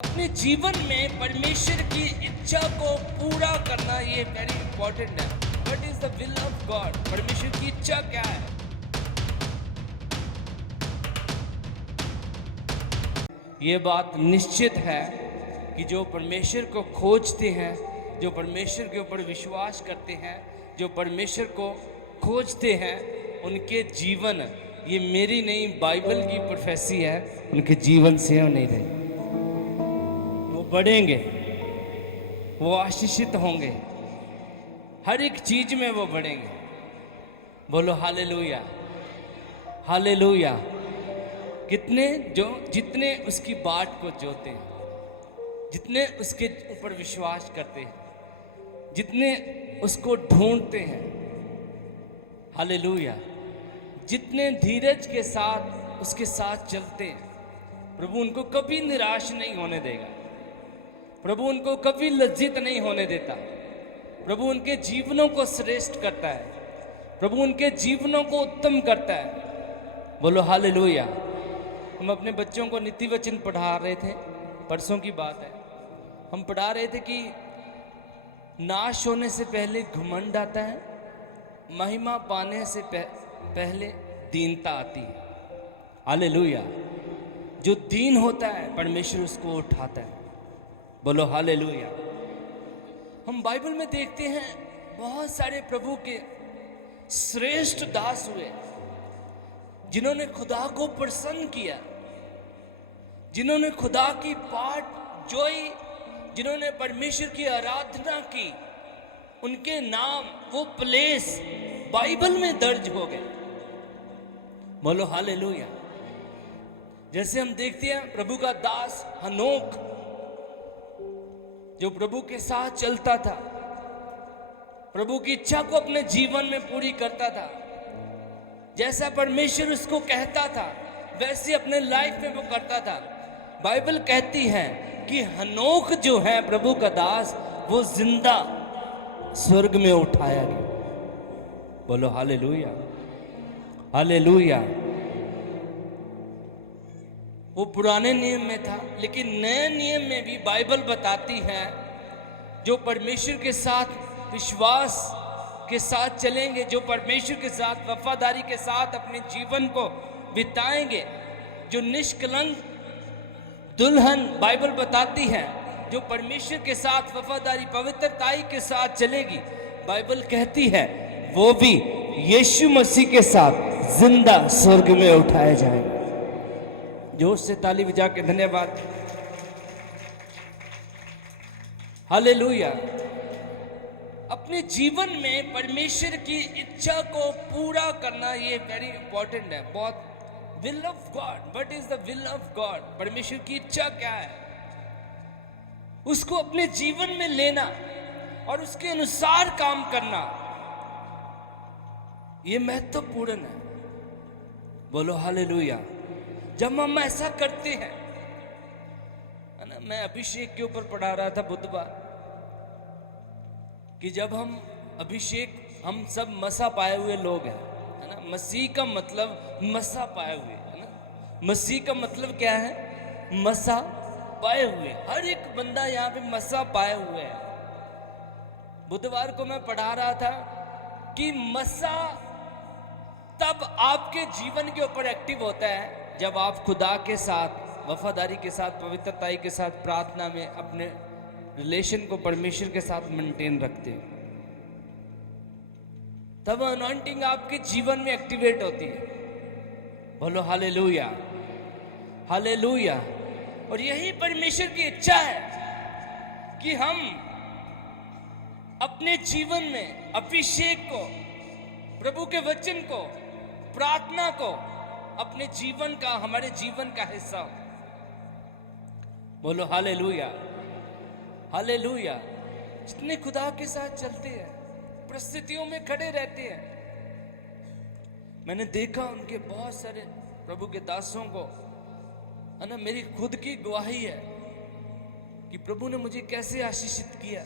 अपने जीवन में परमेश्वर की इच्छा को पूरा करना ये वेरी इंपॉर्टेंट है। What is the will of God? परमेश्वर की इच्छा क्या है? ये बात निश्चित है कि जो परमेश्वर को खोजते हैं, जो परमेश्वर के ऊपर विश्वास करते हैं, जो परमेश्वर को खोजते हैं, उनके जीवन, ये मेरी नहीं बाइबल की प्रोफेसी है, उनके जीवन से नहीं रहे, वो बढ़ेंगे, वो आशीषित होंगे, हर एक चीज में वो बढ़ेंगे। बोलो हालेलुया, हालेलुया। कितने जो जितने उसकी बाट को जोते हैं, जितने उसके ऊपर विश्वास करते हैं, जितने उसको ढूंढते हैं, हालेलुया, जितने धीरज के साथ उसके साथ चलते हैं, प्रभु उनको कभी निराश नहीं होने देगा। प्रभु उनको कभी लज्जित नहीं होने देता। प्रभु उनके जीवनों को श्रेष्ठ करता है। प्रभु उनके जीवनों को उत्तम करता है। बोलो हालेलुया। हम अपने बच्चों को नीति वचन पढ़ा रहे थे, परसों की बात है। हम पढ़ा रहे थे कि नाश होने से पहले घमंड आता है, महिमा पाने से पहले दीनता आती है। हालेलुया। जो दीन होता है परमेश्वर उसको उठाता है। बोलो हालेलुया। हम बाइबल में देखते हैं बहुत सारे प्रभु के श्रेष्ठ दास हुए जिन्होंने खुदा को प्रसन्न किया, जिन्होंने खुदा की बाट जोई, जिन्होंने परमेश्वर की आराधना की। उनके नाम, वो प्लेस बाइबल में दर्ज हो गए। बोलो हालेलुया। जैसे हम देखते हैं प्रभु का दास हनोक, जो प्रभु के साथ चलता था, प्रभु की इच्छा को अपने जीवन में पूरी करता था। जैसा परमेश्वर उसको कहता था वैसे अपने लाइफ में वो करता था। बाइबल कहती है कि हनोक जो है प्रभु का दास, वो जिंदा स्वर्ग में उठाया गया। बोलो हालेलुया, हालेलुया। वो पुराने नियम में था, लेकिन नए नियम में भी बाइबल बताती है जो परमेश्वर के साथ विश्वास के साथ चलेंगे, जो परमेश्वर के साथ वफादारी के साथ अपने जीवन को बिताएंगे, जो निष्कलंक दुल्हन बाइबल बताती है जो परमेश्वर के साथ वफादारी पवित्रताई के साथ चलेगी, बाइबल कहती है वो भी यीशु मसीह के साथ जिंदा स्वर्ग में उठाए जाएंगे। जोश से ताली बजा के धन्यवाद। हालेलुया। अपने जीवन में परमेश्वर की इच्छा को पूरा करना ये वेरी इंपॉर्टेंट है, बहुत। Will of God, what is the will of God? परमेश्वर की इच्छा क्या है, उसको अपने जीवन में लेना और उसके अनुसार काम करना, ये महत्वपूर्ण है। बोलो हालेलुया। जब हम ऐसा करते हैं, है ना, मैं अभिषेक के ऊपर पढ़ा रहा था बुधवार कि जब हम अभिषेक, हम सब मसा पाए हुए लोग हैं, है ना। मसीह का मतलब मसा पाए हुए, है ना। मसीह का मतलब क्या है? मसा पाए हुए। हर एक बंदा यहाँ पे मसा पाए हुए है। बुधवार को मैं पढ़ा रहा था कि मसा तब आपके जीवन के ऊपर एक्टिव होता है जब आप खुदा के साथ वफादारी के साथ, पवित्रताई के साथ, प्रार्थना में अपने रिलेशन को परमेश्वर के साथ मेंटेन रखते हो। तब अनॉइंटिंग आपके जीवन में एक्टिवेट होती है। बोलो हालेलुया, हालेलुया। और यही परमेश्वर की इच्छा है कि हम अपने जीवन में अभिषेक को, प्रभु के वचन को, प्रार्थना को अपने जीवन का, हमारे जीवन का हिस्सा हो। बोलो हालेलुया, हालेलुया। जितने खुदा के साथ चलते हैं, परिस्थितियों में खड़े रहते हैं, मैंने देखा उनके बहुत सारे प्रभु के दासों को, है ना। मेरी खुद की गवाही है कि प्रभु ने मुझे कैसे आशीषित किया।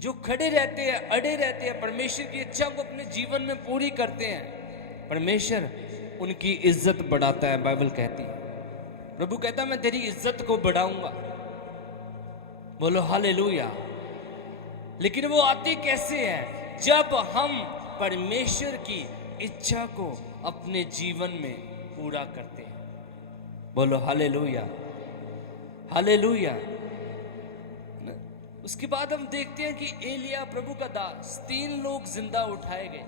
जो खड़े रहते हैं, अड़े रहते हैं, परमेश्वर की इच्छा को अपने जीवन में पूरी करते हैं, परमेश्वर उनकी इज्जत बढ़ाता है। बाइबल कहती है प्रभु कहता मैं तेरी इज्जत को बढ़ाऊंगा। बोलो हालेलुया। लेकिन वो आती कैसे है? जब हम परमेश्वर की इच्छा को अपने जीवन में पूरा करते हैं। बोलो हालेलुया, हालेलुया। उसके बाद हम देखते हैं कि एलिया प्रभु का दास, 3 लोग जिंदा उठाए गए।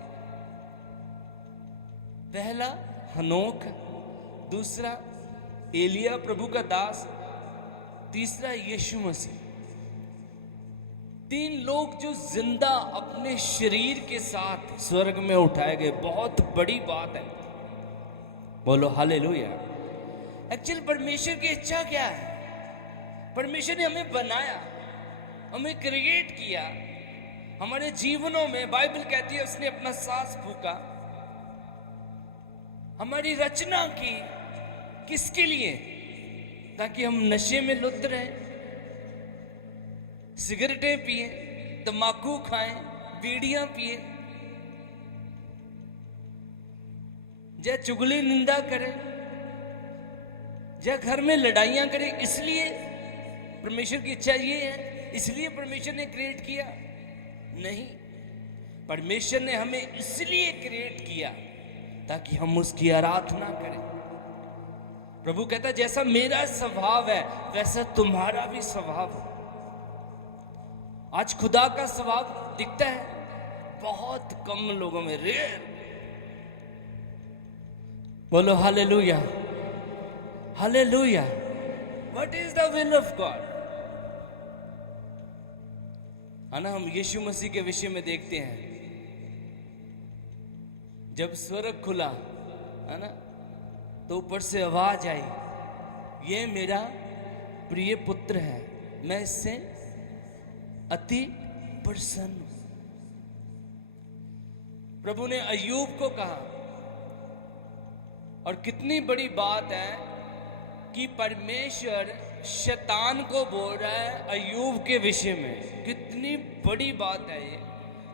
पहला हनोक, दूसरा एलिया प्रभु का दास, तीसरा यीशु मसीह। 3 लोग जो जिंदा अपने शरीर के साथ स्वर्ग में उठाए गए। बहुत बड़ी बात है। बोलो हालेलुया। एक्चुअल परमेश्वर की इच्छा क्या है? परमेश्वर ने हमें बनाया, हमें क्रिएट किया, हमारे जीवनों में बाइबल कहती है उसने अपना सांस फूका, हमारी रचना की। किसके लिए? ताकि हम नशे में लुप्त रहें, सिगरेटें पिए, तंबाकू खाएं, बीड़ियां पिए, या चुगली निंदा करें, या घर में लड़ाइयां करें। इसलिए परमेश्वर की इच्छा ये है, इसलिए परमेश्वर ने क्रिएट किया? नहीं, परमेश्वर ने हमें इसलिए क्रिएट किया ताकि हम उसकी आराधना करें। प्रभु कहता है जैसा मेरा स्वभाव है वैसा तुम्हारा भी स्वभाव है। आज खुदा का स्वभाव दिखता है बहुत कम लोगों में, रेयर। बोलो hallelujah, hallelujah. What is the will of God? है ना, हम यीशु मसीह के विषय में देखते हैं, जब स्वर्ग खुला, है ना, तो ऊपर से आवाज आई, ये मेरा प्रिय पुत्र है, मैं इससे अति प्रसन्न हूं। प्रभु ने अय्यूब को कहा, और कितनी बड़ी बात है कि परमेश्वर शैतान को बोल रहा है अय्यूब के विषय में। कितनी बड़ी बात है ये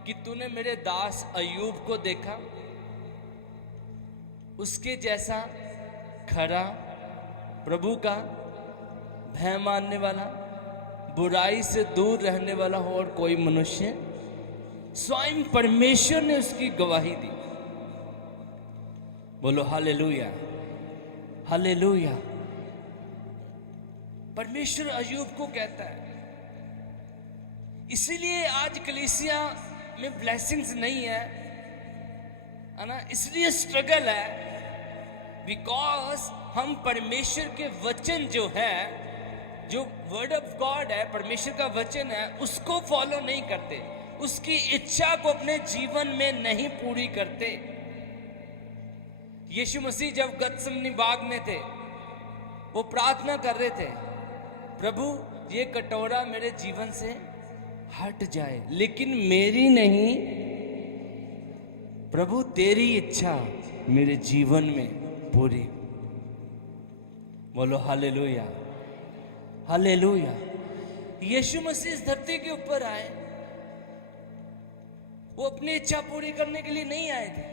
कि तूने मेरे दास अय्यूब को देखा, उसके जैसा खरा, प्रभु का भय मानने वाला, बुराई से दूर रहने वाला हो और कोई मनुष्य। स्वयं परमेश्वर ने उसकी गवाही दी। बोलो हालेलुया, हालेलुया। परमेश्वर अय्यूब को कहता है। इसीलिए आज कलीसिया में ब्लेसिंग्स नहीं है ना, इसलिए स्ट्रगल है, बिकॉज हम परमेश्वर के वचन जो है, जो वर्ड ऑफ गॉड है, परमेश्वर का वचन है, उसको फॉलो नहीं करते, उसकी इच्छा को अपने जीवन में नहीं पूरी करते। यीशु मसीह जब गत्समनी बाग में थे, वो प्रार्थना कर रहे थे, प्रभु ये कटोरा मेरे जीवन से हट जाए, लेकिन मेरी नहीं, प्रभु तेरी इच्छा मेरे जीवन में पूरी। बोलो हालेलुया, हालेलुया। यीशु मसीह इस धरती के ऊपर आए, वो अपनी इच्छा पूरी करने के लिए नहीं आए थे,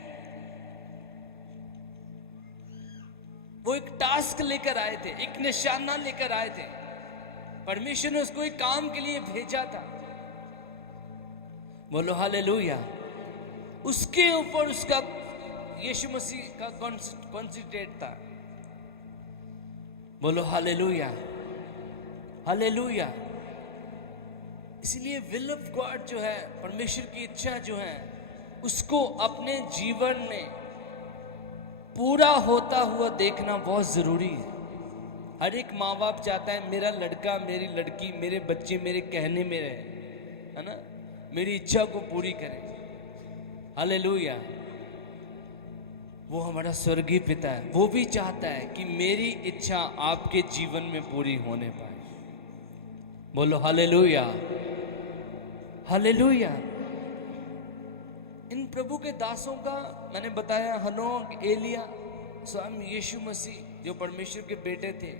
वो एक टास्क लेकर आए थे, एक निशाना लेकर आए थे। परमेश्वर ने उसको एक काम के लिए भेजा था। बोलो हालेलुया। उसके ऊपर उसका यीशु मसीह का कॉन्सेंट्रेट था। बोलो हालेलुया, हालेलुया। इसलिए विल ऑफ गॉड जो है, परमेश्वर की इच्छा जो है, उसको अपने जीवन में पूरा होता हुआ देखना बहुत जरूरी है। हर एक माँ बाप चाहता है मेरा लड़का, मेरी लड़की, मेरे बच्चे मेरे कहने में रहे, है ना, मेरी इच्छा को पूरी करें। हालेलुया। वो हमारा स्वर्गीय पिता है, वो भी चाहता है कि मेरी इच्छा आपके जीवन में पूरी होने पाए। बोलो हालेलुया, हालेलुया। इन प्रभु के दासों का मैंने बताया, हनोक, एलिया, स्वयं यीशु मसीह जो परमेश्वर के बेटे थे,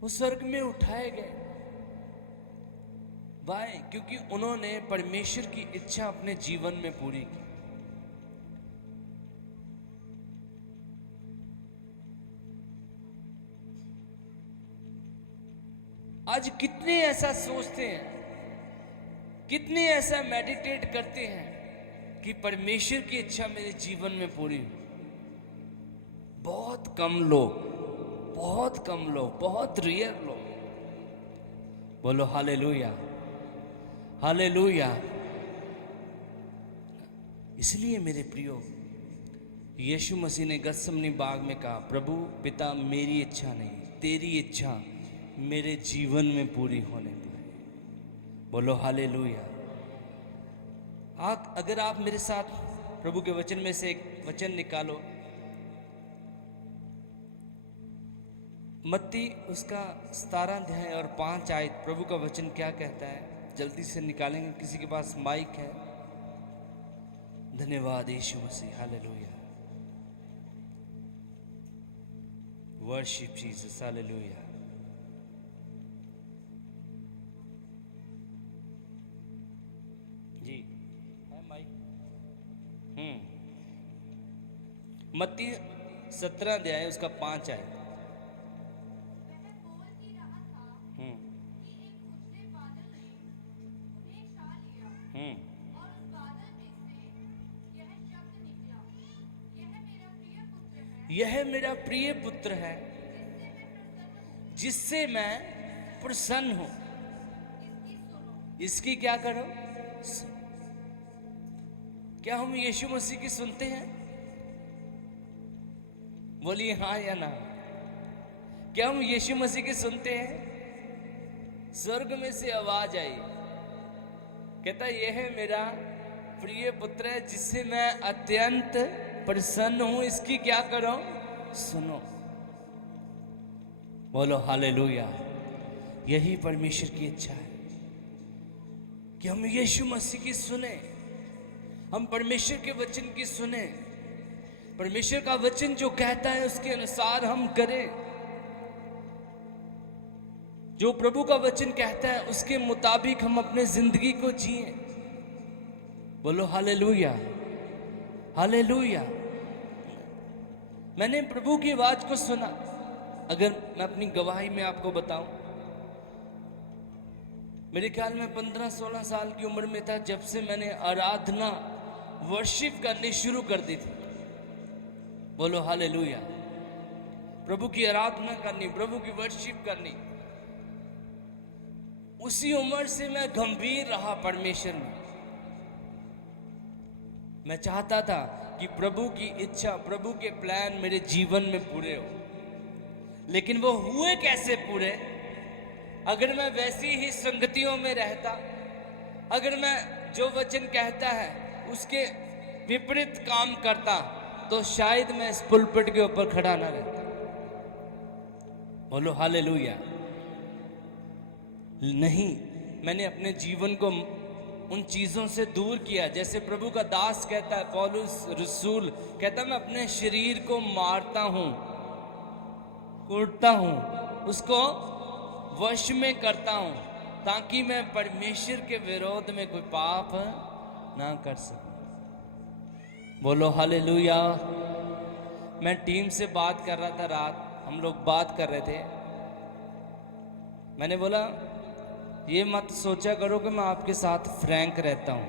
वो स्वर्ग में उठाए गए। वाई? क्योंकि उन्होंने परमेश्वर की इच्छा अपने जीवन में पूरी की। आज कितने ऐसा सोचते हैं, कितने ऐसा मेडिटेट करते हैं कि परमेश्वर की इच्छा मेरे जीवन में पूरी हो। बहुत कम लोग, बहुत कम लोग, बहुत रेयर लोग। बोलो हालेलुया, हालेलुया। इसलिए मेरे प्रियो, यीशु मसीह ने गत्समनी बाग में कहा, प्रभु पिता मेरी इच्छा नहीं, तेरी इच्छा मेरे जीवन में पूरी होने पाए। बोलो हालेलुया। अगर आप मेरे साथ प्रभु के वचन में से एक वचन निकालो, मत्ती उसका 17 अध्याय और 5 आयत, प्रभु का वचन क्या कहता है, जल्दी से निकालेंगे। किसी के पास माइक है? धन्यवाद यीशु मसीह, हालेलुया। Worship Jesus, hallelujah. जी है माइक? मत्ती 17 अध्याय उसका 5 आयत। यह मेरा प्रिय पुत्र है जिससे मैं प्रसन्न हूं, इसकी क्या करो? क्या हम यीशु मसीह की सुनते हैं? बोलिए हाँ या ना। क्या हम यीशु मसीह की सुनते हैं? स्वर्ग में से आवाज आई, कहता यह है मेरा प्रिय पुत्र है जिससे मैं अत्यंत प्रसन्न हूं, इसकी क्या करो? सुनो। बोलो हालेलुया। यही परमेश्वर की इच्छा है कि हम यीशु मसीह की सुने, हम परमेश्वर के वचन की सुने, परमेश्वर का वचन जो कहता है उसके अनुसार हम करें, जो प्रभु का वचन कहता है उसके मुताबिक हम अपने जिंदगी को जिए। बोलो हालेलुया, हालेलुया। मैंने प्रभु की आवाज को सुना। अगर मैं अपनी गवाही में आपको बताऊं, मेरे ख्याल में 15-16 साल की उम्र में था जब से मैंने आराधना, वर्शिप करनी शुरू कर दी थी। बोलो हालेलुया। प्रभु की आराधना करनी, प्रभु की वर्शिप करनी। उसी उम्र से मैं गंभीर रहा परमेश्वर में। मैं चाहता था कि प्रभु की इच्छा, प्रभु के प्लान मेरे जीवन में पूरे हो, लेकिन वो हुए कैसे पूरे? अगर मैं वैसी ही संगतियों में रहता, अगर मैं जो वचन कहता है उसके विपरीत काम करता, तो शायद मैं इस पुलपिट के ऊपर खड़ा ना रहता। बोलो हालेलुया। नहीं, मैंने अपने जीवन को उन चीजों से दूर किया। जैसे प्रभु का दास कहता है, पौलुस रसूल कहता, मैं अपने शरीर को मारता हूं, कूटता हूं, उसको वश में करता हूं, ताकि मैं परमेश्वर के विरोध में कोई पाप ना कर सकूं। बोलो हालेलुया। मैं टीम से बात कर रहा था, रात हम लोग बात कर रहे थे। मैंने बोला ये मत सोचा करो कि मैं आपके साथ फ्रैंक रहता हूं।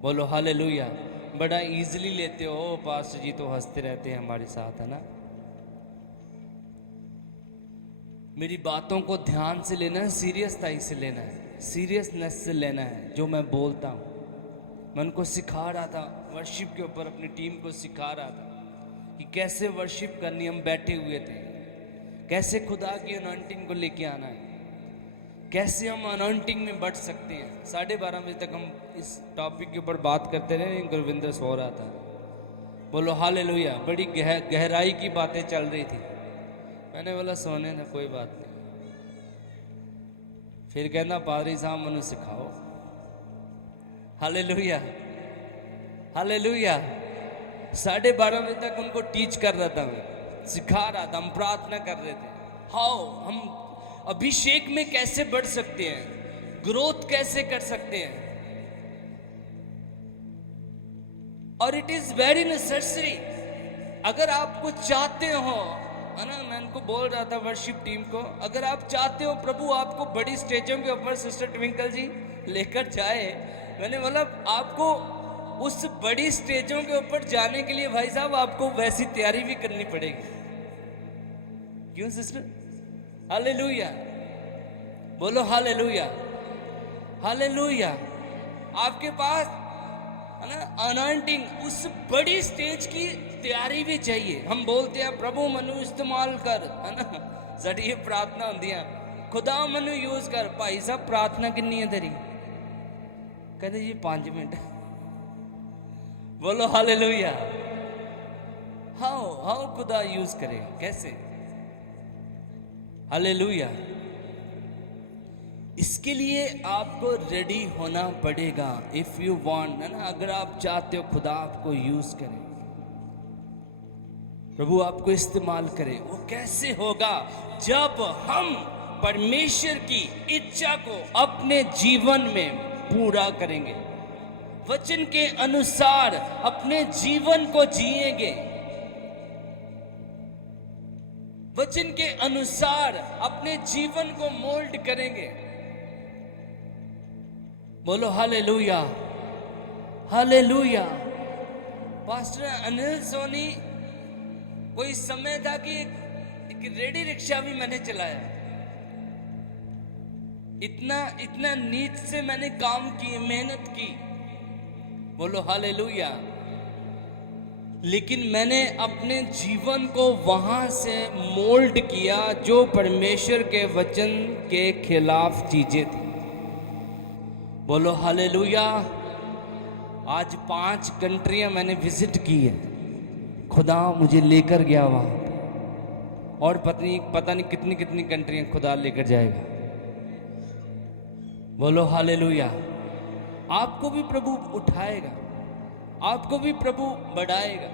बोलो हालेलुया। बड़ा इजीली लेते हो, पास्टर जी तो हंसते रहते हैं हमारे साथ, है ना। मेरी बातों को ध्यान से लेना है, सीरियसताई से लेना है, सीरियसनेस से लेना है जो मैं बोलता हूं। मैं उनको सिखा रहा था, वर्शिप के ऊपर अपनी टीम को सिखा रहा था कि कैसे वर्शिप करनी। हम बैठे हुए थे, कैसे खुदा की अनॉइंटिंग को लेके आना है, कैसे हम अनॉइंटिंग में बढ़ सकते हैं। 12:30 बजे तक हम इस टॉपिक के ऊपर बात करते रहे। गुरविंदर सो रहा था। बोलो हालेलुया। बड़ी गहराई की बातें चल रही थी। मैंने बोला सोने ना, कोई बात नहीं। फिर कहना पादरी साहब मनु सिखाओ। Hallelujah, hallelujah. 12:30 बजे तक उनको टीच कर रहा था, मैं सिखा रहा था, हम प्रार्थना कर रहे थे। हाउ हम अभिषेक में कैसे बढ़ सकते हैं, ग्रोथ कैसे कर सकते हैं। और इट इज वेरी नेसेसरी। अगर आप कुछ चाहते हो है ना, मैं उनको बोल रहा था वर्शिप टीम को, अगर आप चाहते हो प्रभु आपको बड़ी स्टेजों के ऊपर सिस्टर ट्विंकल जी लेकर जाए, मैंने बोला आपको उस बड़ी स्टेजों के ऊपर जाने के लिए भाई साहब आपको वैसी तैयारी भी करनी पड़ेगी। क्यों सिस्टर? हालेलुया, बोलो हालेलुया, हालेलुया। आपके पास है ना अनॉइंटिंग, उस बड़ी स्टेज की तैयारी भी चाहिए। हम बोलते हैं प्रभु मनु इस्तेमाल कर, है ना, साड़ी ये प्रार्थना होती है, खुदा मनु यूज कर। भाई साहब प्रार्थना कितनी है तेरी? कहते जी 5 मिनट। बोलो हालेलुया। हाउ खुदा यूज करेगा, कैसे? हालेलुया। इसके लिए आपको रेडी होना पड़ेगा। इफ यू वांट, है ना, अगर आप चाहते हो खुदा आपको यूज करे, प्रभु आपको इस्तेमाल करे, वो कैसे होगा? जब हम परमेश्वर की इच्छा को अपने जीवन में पूरा करेंगे, वचन के अनुसार अपने जीवन को जिएंगे, वचन के अनुसार अपने जीवन को मोल्ड करेंगे। बोलो hallelujah, hallelujah. Pastor Anil Soni, कोई समय था कि एक रेडी रिक्शा भी मैंने चलाया। इतना नीच से मैंने काम की, मेहनत की। बोलो हालेलुया। लेकिन मैंने अपने जीवन को वहां से मोल्ड किया जो परमेश्वर के वचन के खिलाफ चीजें थी। बोलो हालेलुया। आज 5 कंट्रियां मैंने विजिट की है, खुदा मुझे लेकर गया वहां, और पता नहीं कितनी कितनी कंट्रियां खुदा लेकर जाएगा। बोलो हालेलुया। आपको भी प्रभु उठाएगा, आपको भी प्रभु बढ़ाएगा।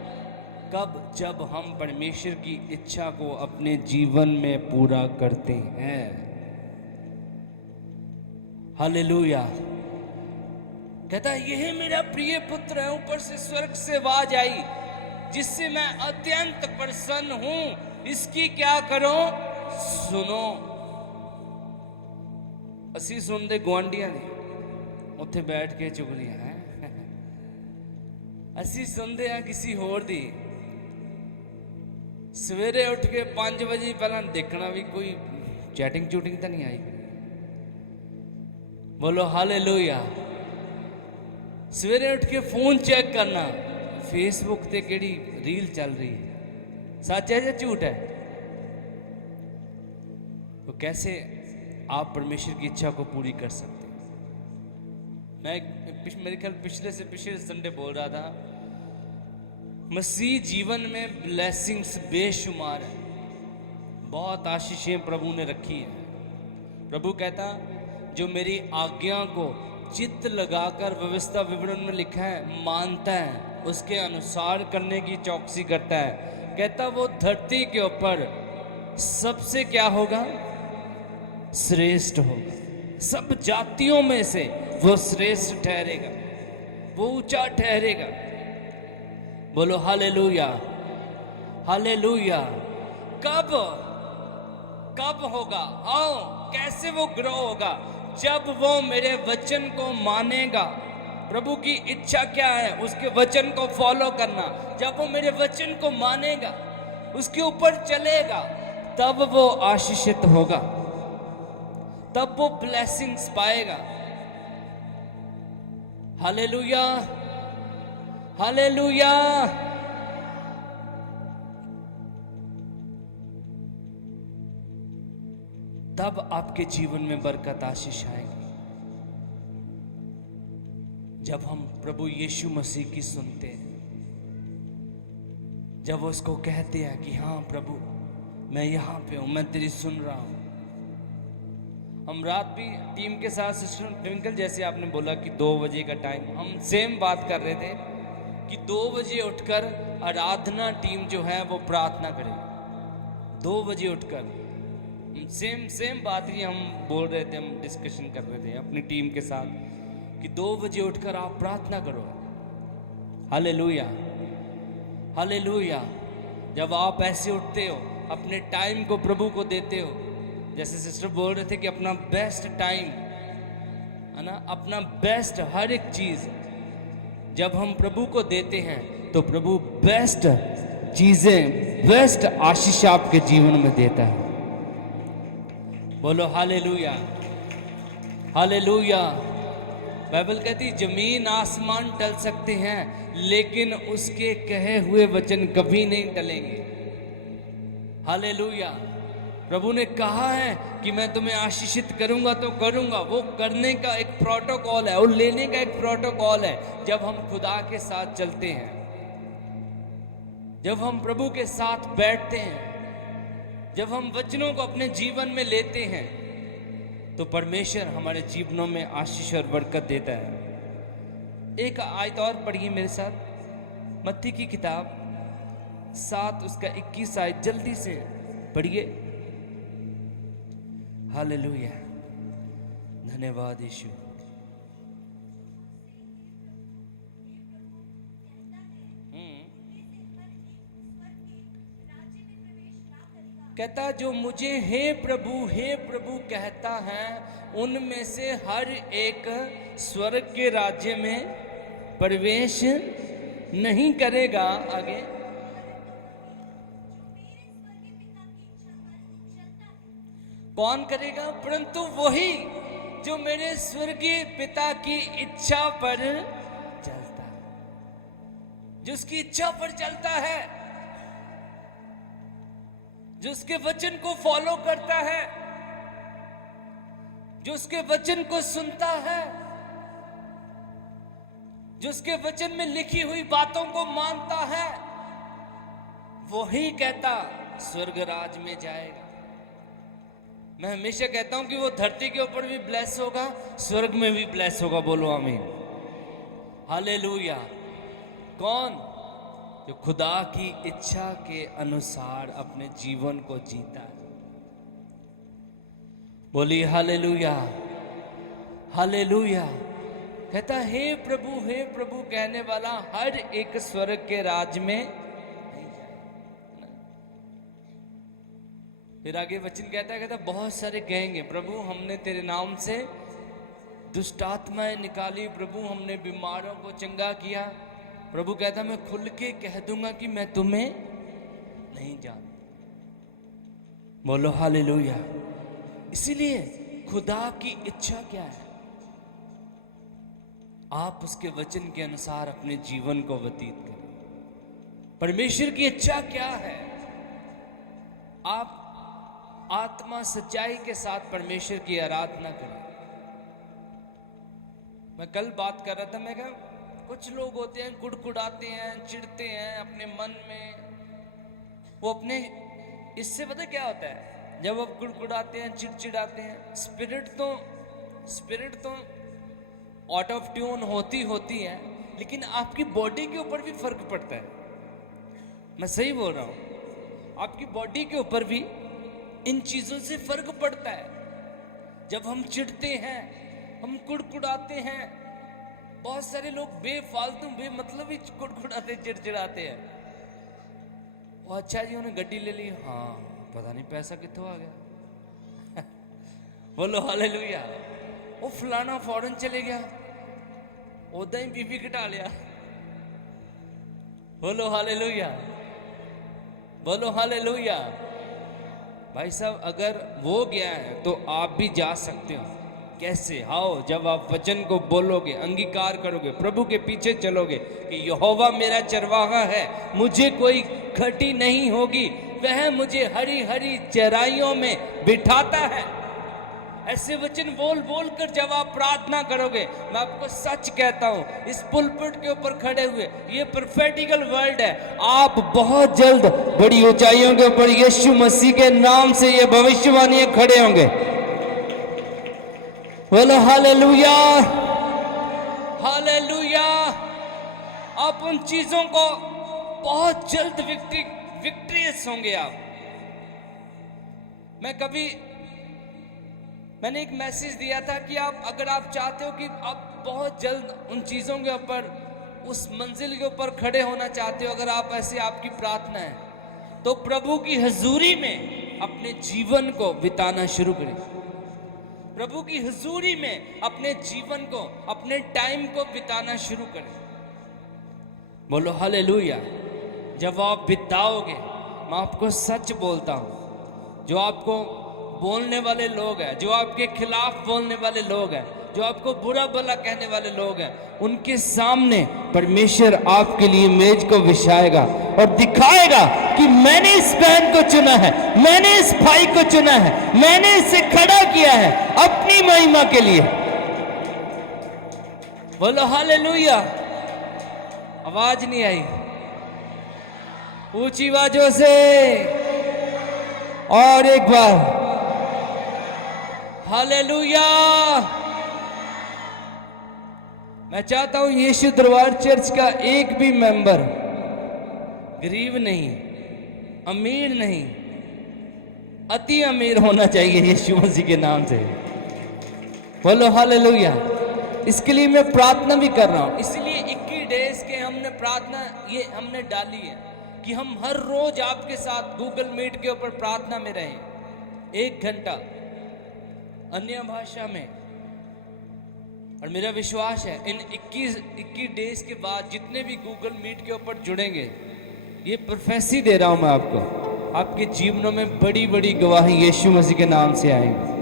कब? जब हम परमेश्वर की इच्छा को अपने जीवन में पूरा करते हैं। हालेलुया। कहता है यह मेरा प्रिय पुत्र है, ऊपर से स्वर्ग से आवाज आई, जिससे मैं अत्यंत प्रसन्न हूं, इसकी क्या करो? सुनो। ਅਸੀਂ ਸੁਣਦੇ ਗੁਆਂਢੀਆਂ ਦੀ, ਉੱਥੇ ਬੈਠ ਕੇ ਚੁਗਲੀਆਂ ਹੈ। ਅਸੀਂ ਸੁਣਦੇ ਆ ਕਿਸੇ ਹੋਰ ਦੀ। ਸਵੇਰੇ ਉੱਠ ਕੇ 5 ਵਜੇ ਪਹਿਲਾਂ ਦੇਖਣਾ ਵੀ ਕੋਈ ਚੈਟਿੰਗ ਚੂਟਿੰਗ ਤਾਂ ਨਹੀਂ ਆਈ। ਬੋਲੋ ਹਾਲੇਲੂਇਆ। ਸਵੇਰੇ ਉੱਠ ਕੇ ਫੋਨ ਚੈੱਕ ਕਰਨਾ, ਫੇਸਬੁੱਕ ਤੇ ਕਿਹੜੀ ਰੀਲ ਚੱਲ ਰਹੀ ਹੈ, सच है या झूठ है? तो कैसे आप परमेश्वर की इच्छा को पूरी कर सकते हैं? मैं मेरे ख्याल पिछले संडे बोल रहा था, मसीह जीवन में ब्लेसिंग्स बेशुमार है, बहुत आशीषें प्रभु ने रखी है। प्रभु कहता जो मेरी आज्ञा को चित्त लगाकर व्यवस्था विवरण में लिखा है मानता है, उसके अनुसार करने की चौकसी करता है, कहता वो धरती के ऊपर सबसे क्या होगा? श्रेष्ठ होगा। सब जातियों में से वो श्रेष्ठ ठहरेगा, वो ऊंचा ठहरेगा। बोलो हालेलुया, हालेलुया। कब होगा? आओ, कैसे वो ग्रो होगा? जब वो मेरे वचन को मानेगा। प्रभु की इच्छा क्या है? उसके वचन को फॉलो करना। जब वो मेरे वचन को मानेगा, उसके ऊपर चलेगा, तब वो आशीषित होगा, तब वो ब्लेसिंग्स पाएगा। Hallelujah, hallelujah. तब आपके जीवन में बरकत, आशीष आएगी। जब हम प्रभु यीशु मसीह की सुनते हैं, जब वो उसको कहते हैं कि हाँ प्रभु मैं यहाँ पे हूँ, मैं तेरी सुन रहा हूँ। हम रात भी टीम के साथ, सिस्टर ट्विंकल जैसे आपने बोला कि 2 बजे का टाइम, हम सेम बात कर रहे थे कि 2 बजे उठकर आराधना टीम जो है वो प्रार्थना करे। 2 बजे उठकर सेम बात ही हम बोल रहे थे, हम डिस्कशन कर रहे थे अपनी टीम के साथ कि 2 बजे उठकर आप प्रार्थना करो। Hallelujah, hallelujah. जब आप ऐसे उठते हो अपने टाइम को प्रभु को देते हो, जैसे सिस्टर बोल रहे थे कि अपना बेस्ट टाइम है ना, अपना बेस्ट हर एक चीज जब हम प्रभु को देते हैं तो प्रभु बेस्ट चीजें, बेस्ट आशीष आपके जीवन में देता है। बोलो हालेलुया, हालेलुया। बाइबल कहती जमीन आसमान टल सकते हैं लेकिन उसके कहे हुए वचन कभी नहीं टलेंगे। हालेलुया। प्रभु ने कहा है कि मैं तुम्हें आशीषित करूंगा तो करूंगा, वो करने का एक प्रोटोकॉल है, वो लेने का एक प्रोटोकॉल है। जब हम खुदा के साथ चलते हैं, जब हम प्रभु के साथ बैठते हैं, जब हम वचनों को अपने जीवन में लेते हैं तो परमेश्वर हमारे जीवनों में आशीष और बरकत देता है। एक आयत और पढ़िए मेरे साथ, मत्ती की किताब 7 उसका 21 आयत, जल्दी से पढ़िए। हालेलुया, धन्यवाद यीशु। कहता जो मुझे हे प्रभु कहता है उनमें से हर एक स्वर्ग के राज्य में प्रवेश नहीं करेगा। आगे, कौन करेगा? परंतु वही जो मेरे स्वर्गीय पिता की इच्छा पर चलता है, जो उसकी इच्छा पर चलता है, जो उसके वचन को फॉलो करता है, जो उसके वचन को सुनता है, जो उसके वचन में लिखी हुई बातों को मानता है, वही कहता स्वर्ग राज में जाएगा। मैं हमेशा कहता हूं कि वो धरती के ऊपर भी ब्लेस होगा, स्वर्ग में भी ब्लेस होगा। बोलो आमीन, हालेलुया। कौन? जो खुदा की इच्छा के अनुसार अपने जीवन को जीता है। बोलिए हालेलुया, हालेलुया। कहता हे प्रभु कहने वाला हर एक स्वर्ग के राज में नहीं जाए। फिर आगे वचन कहता बहुत सारे कहेंगे प्रभु हमने तेरे नाम से दुष्ट आत्माएं निकाली, प्रभु हमने बीमारों को चंगा किया। प्रभु कहता मैं खुल के कह दूंगा कि मैं तुम्हें नहीं जानता। बोलो हालेलुया। इसीलिए खुदा की इच्छा क्या है? आप उसके वचन के अनुसार अपने जीवन को व्यतीत करें। परमेश्वर की इच्छा क्या है? आप आत्मा सच्चाई के साथ परमेश्वर की आराधना करें। मैं कल बात कर रहा था, मैं कहा कुछ लोग होते हैं कुड़कुड़ाते हैं, चिढ़ते हैं अपने मन में। वो अपने इससे पता क्या होता है, जब आप कुड़कुड़ाते हैं, चिड़चिड़ाते हैं, स्पिरिट तो आउट ऑफ ट्यून होती है, लेकिन आपकी बॉडी के ऊपर भी फर्क पड़ता है। मैं सही बोल रहा हूं, आपकी बॉडी के ऊपर भी इन चीजों से फर्क पड़ता है। जब हम चिढ़ते हैं, हम कुड़कुड़ाते हैं, बहुत सारे लोग बेफालतू बेमतलब ही कुड़कुड़ाते चिड़चिड़ाते हैं। वो अच्छा जी उन्हें गड्डी ले ली, हाँ पता नहीं पैसा कितों आ गया। बोलो हालेलुया। वो फलाना फॉरेन चले गया, ओदा ही बीबी घटा लिया। बोलो हालेलुया, बोलो हालेलुया। भाई साहब अगर वो गया है तो आप भी जा सकते हो। कैसे? आओ, जब आप वचन को बोलोगे, अंगीकार करोगे, प्रभु के पीछे चलोगे कि यहोवा मेरा चरवाहा है, मुझे कोई घटी नहीं होगी, वह मुझे हरी हरी चराइयों में बिठाता है। ऐसे वचन बोल बोल कर जब आप प्रार्थना करोगे, मैं आपको सच कहता हूं, इस पुलपिट के ऊपर खड़े हुए ये प्रोफेटिकल वर्ड है, आप बहुत जल्द बड़ी ऊंचाइयों के ऊपर यीशु मसीह के नाम से ये भविष्यवाणियां खड़े होंगे। बोलो हालेलुया, हालेलुया। आप उन चीजों को बहुत जल्द विक्ट्रियस होंगे आप। मैंने एक मैसेज दिया था कि आप अगर आप चाहते हो कि आप बहुत जल्द उन चीजों के ऊपर, उस मंजिल के ऊपर खड़े होना चाहते हो, अगर आप ऐसे आपकी प्रार्थना है, तो प्रभु की हजूरी में अपने जीवन को बिताना शुरू करें। प्रभु की हजूरी में अपने जीवन को, अपने टाइम को बिताना शुरू करें। बोलो हालेलुया। जब आप बिताओगे, मैं आपको सच बोलता हूं, जो आपको बोलने वाले लोग हैं, जो आपके खिलाफ बोलने वाले लोग हैं, जो आपको बुरा भला कहने वाले लोग हैं, उनके सामने परमेश्वर आपके लिए मेज को बिछाएगा और दिखाएगा कि मैंने इस बहन को चुना है, मैंने इस भाई को चुना है, मैंने इसे खड़ा किया है अपनी महिमा के लिए। बोलो हालेलुया। आवाज नहीं आई, ऊंची आवाजों से और एक बार हालेलुया। मैं चाहता हूं यीशु दरबार चर्च का एक भी मेंबर गरीब नहीं, अमीर नहीं, अति अमीर होना चाहिए यीशु मसीह के नाम से। बोलो हालेलुया। इसके लिए मैं प्रार्थना भी कर रहा हूं। इसलिए 21 डेज के हमने प्रार्थना ये हमने डाली है कि हम हर रोज आपके साथ गूगल मीट के ऊपर प्रार्थना में रहें, 1 घंटा अन्य भाषा में। और मेरा विश्वास है इन 21 डेज के बाद जितने भी गूगल मीट के ऊपर जुड़ेंगे, ये प्रोफेसी दे रहा हूं मैं आपको, आपके जीवनों में बड़ी बड़ी गवाही यीशु मसीह के नाम से आएंगी।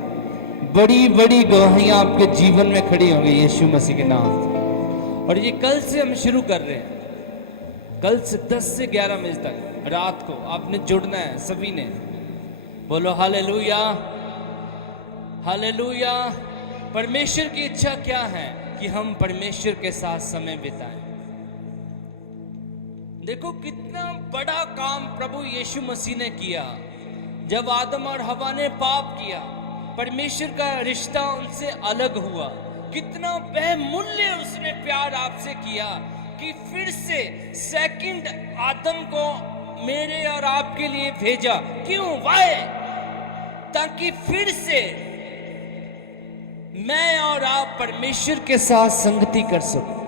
बड़ी बड़ी गवाहियां आपके जीवन में खड़ी होंगी यीशु मसीह के नाम से। और ये कल से हम शुरू कर रहे हैं, कल से 10 से 11 बजे तक रात को आपने जुड़ना है सभी ने। बोलो हालेलुया, हालेलुया। परमेश्वर की इच्छा क्या है कि हम परमेश्वर के साथ समय बिताएं। देखो कितना बड़ा काम प्रभु यीशु मसीह ने किया। जब आदम और हवा ने पाप किया, परमेश्वर का रिश्ता उनसे अलग हुआ। कितना बहुमूल्य उसने प्यार आपसे किया कि फिर से सेकंड आदम को मेरे और आपके लिए भेजा। क्यों? वाय, ताकि फिर से मैं और आप परमेश्वर के साथ संगति कर सकें।